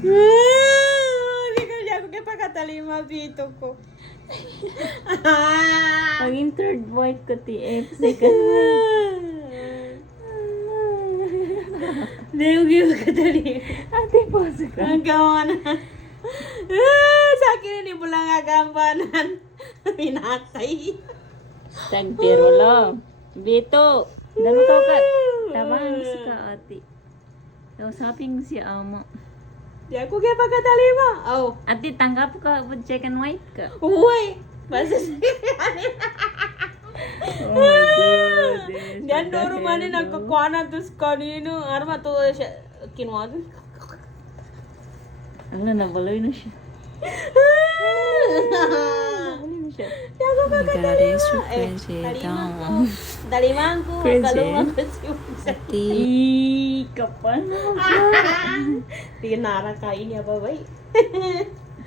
Hindi ko siya ako kapakatalima dito ko. Paging third wife ko, TF. Second wife. Hindi ko kapakatalima. Ate, pause ka. Ang gawa na. Sa akin hindi mo lang agampanan. Pinatay. Tagpiro lang. Bito. Dami ka ka. Tamang ka, ate. Kausapin ko si ama. Di ako kapakatalima. Oh. Ate, tanggap ka. But second wife ka. Uy. Basta Oh my God. Diyan doro man nagkakuha na tos kanino. Ano ba to siya? Kinuha doon. Ano, nabaloy na siya. Nabaloy na siya. Di ako kapakatalima. Talimaan ko. Friends, Kalungan ko si Ate. Kapal mo. Tinara kain niya ba ba?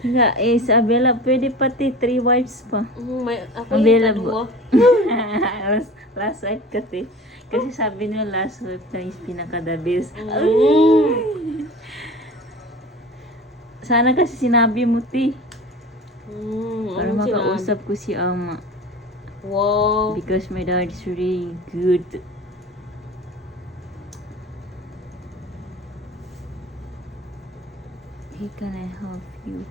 Nga, sa Abela, pwede pati 3 wives pa. Ako yung Available. dalawa. last wife kasi. Kasi sabi niyo last wife na is pinaka-the best. Sana kasi sinabi mo, ti. Para Anong makausap ko si ama. Wow. Because my dad is really good. He can help you.